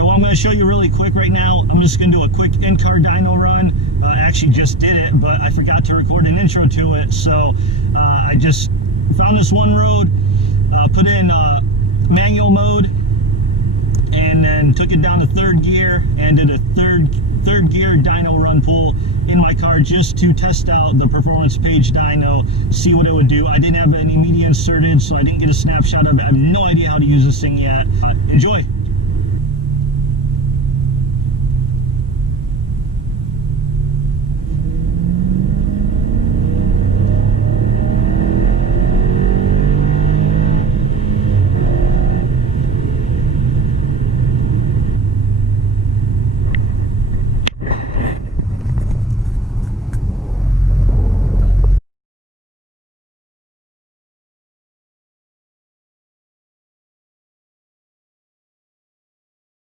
Well, I'm going to show you really quick right now. I'm just going to do a quick in-car dyno run. I actually just did it, but I forgot to record an intro to it. So I just found this one road, put in manual mode, and then took it down to third gear and did a third gear dyno run pull in my car just to test out the performance page dyno, see what it would do. I didn't have any media inserted, so I didn't get a snapshot of it. I have no idea how to use this thing yet. Enjoy.